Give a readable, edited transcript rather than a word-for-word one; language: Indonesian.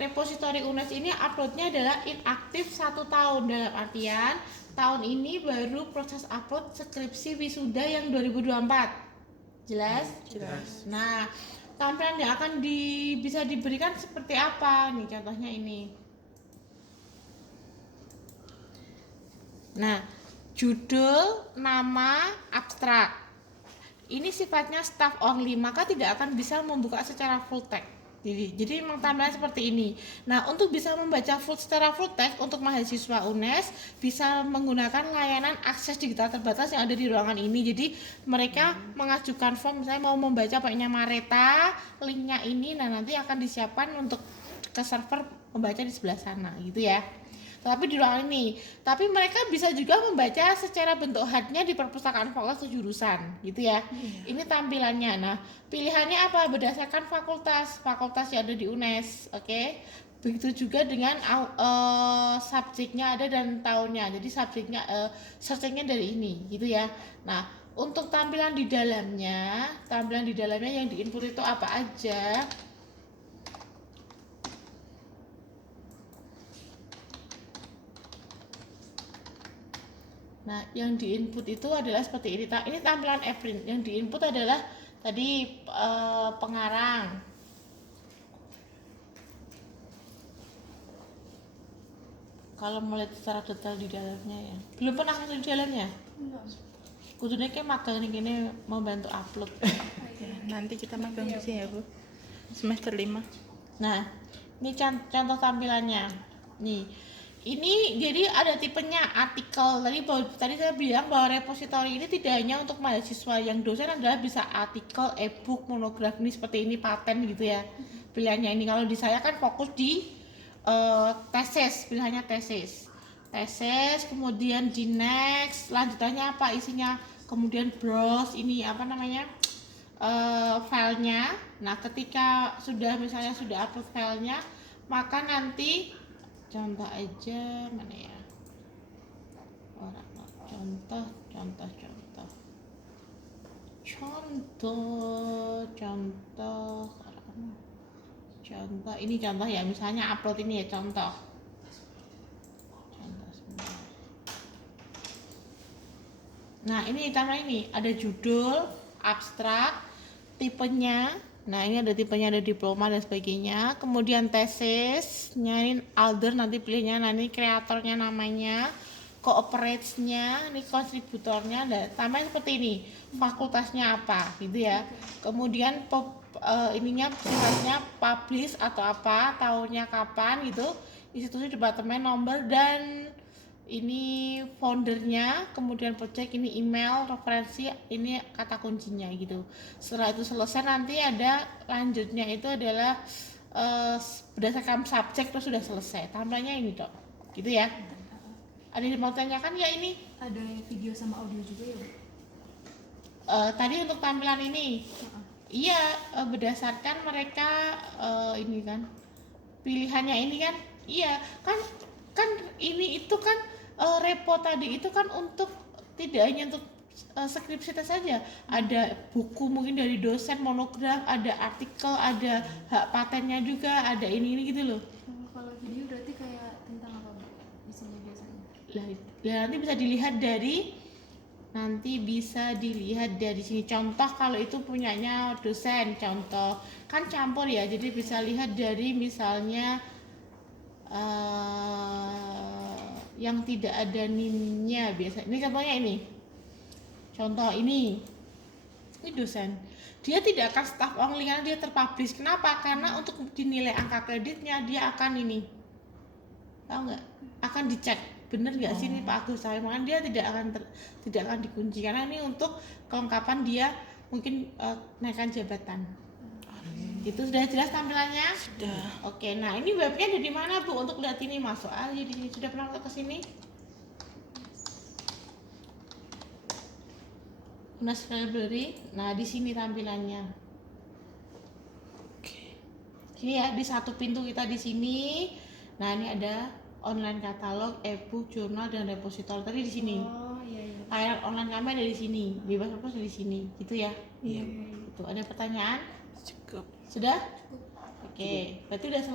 repositori UNES ini uploadnya adalah inaktif 1 tahun, dalam artian tahun ini baru proses upload skripsi wisuda yang 2024. Jelas? Jelas. Nah, tampilan yang akan bisa diberikan seperti apa? Nih contohnya ini. Nah, judul, nama, abstrak. Ini sifatnya staff only, maka tidak akan bisa membuka secara full text. Jadi memang tampilannya seperti ini. Nah, untuk bisa membaca secara full text untuk mahasiswa UNES bisa menggunakan layanan akses digital terbatas yang ada di ruangan ini. Jadi mereka mengajukan form, misalnya mau membaca paknya Mareta, linknya ini, nah nanti akan disiapkan untuk ke server membaca di sebelah sana, gitu ya. Tapi di ruangan ini, tapi mereka bisa juga membaca secara bentuk hardnya di perpustakaan fakultas atau jurusan, gitu ya. Ini tampilannya. Nah, pilihannya apa? Berdasarkan fakultas yang ada di UNES, oke? Begitu juga dengan subjeknya ada dan tahunnya. Jadi subjeknya searchingnya dari ini, gitu ya. Nah, untuk tampilan di dalamnya yang diinput itu apa aja? Nah, yang diinput itu adalah seperti ini. Ini tampilan e-print. Yang diinput adalah tadi pengarang. Kalau melihat secara detail di dalamnya ya. Belum pernah masuk di dalamnya? Kudunya kayak magang ini mau bantu upload. Nanti kita magang di sini ya, Bu. Semester 5. Nah, ini contoh tampilannya. Nih. Ini jadi ada tipenya artikel. Tadi saya bilang bahwa repositori ini tidak hanya untuk mahasiswa, yang dosen adalah bisa artikel, e-book, monografi, ini seperti ini, paten gitu ya. Pilihannya ini kalau di saya kan fokus di tesis, pilihannya tesis. Tesis, kemudian di next, lanjutannya apa isinya, kemudian browse ini apa namanya? Filenya. Nah, ketika misalnya sudah upload filenya, maka nanti contoh aja mana ya, contoh ini contoh ya, misalnya upload ini ya, contoh sebentar. Nah, ini tambah ini ada judul, abstrak, tipenya. Nah, ini ada tipenya, ada diploma dan sebagainya. Kemudian tesisnya ini Alder, nanti pilihnya, nanti kreatornya namanya, cooperates-nya, ini kontributornya, dan tambah seperti ini, fakultasnya apa, gitu ya. Kemudian ininya sifatnya publish atau apa, tahunnya kapan gitu, institusi, departemen, nomor, dan ini foundernya, kemudian project, ini email, referensi, ini kata kuncinya gitu. Setelah itu selesai, nanti ada lanjutnya itu adalah berdasarkan subjek, terus sudah selesai. Tampilannya ini dok, gitu ya. Ada yang mau tanyakan ya ini? Ada video sama audio juga ya, Bu? Tadi untuk tampilan ini, iya, berdasarkan mereka ini kan pilihannya ini kan, iya kan ini itu kan repo tadi itu kan untuk tidak hanya untuk skripsi saja, ada buku mungkin dari dosen, monograf, ada artikel, ada hak patennya juga, ada ini gitu loh. Kalau video berarti kayak tentang apa, Bu? Isinya biasanya? Nanti bisa dilihat dari sini. Contoh kalau itu punyanya dosen, contoh kan campur ya, jadi bisa lihat dari misalnya yang tidak ada NIM-nya biasa. Ini contohnya ini. Contoh ini dosen. Dia tidak akan staff only karena dia terpublish. Kenapa? Karena untuk dinilai angka kreditnya dia akan ini. Tahu nggak? Akan dicek. Bener nggak sih ini Pak Agus? Makanya dia tidak akan dikunci karena ini untuk kelengkapan dia mungkin naikkan jabatan. Itu sudah jelas tampilannya? Sudah. Oke, nah ini webnya ada di mana Bu untuk lihat ini? Masuk aja di sini. Sudah pernah masuk ke sini? UNES Library. Nah, di sini tampilannya. Oke. Sini ya, di satu pintu kita di sini. Nah, ini ada online katalog, e-book, jurnal, dan repositori tadi di sini. Oh iya. Layanan online kami ada di sini. Bebas pulsa di sini. Gitu ya? Iya. Itu ada pertanyaan? Cukup. Sudah? Oke, berarti udah selesai.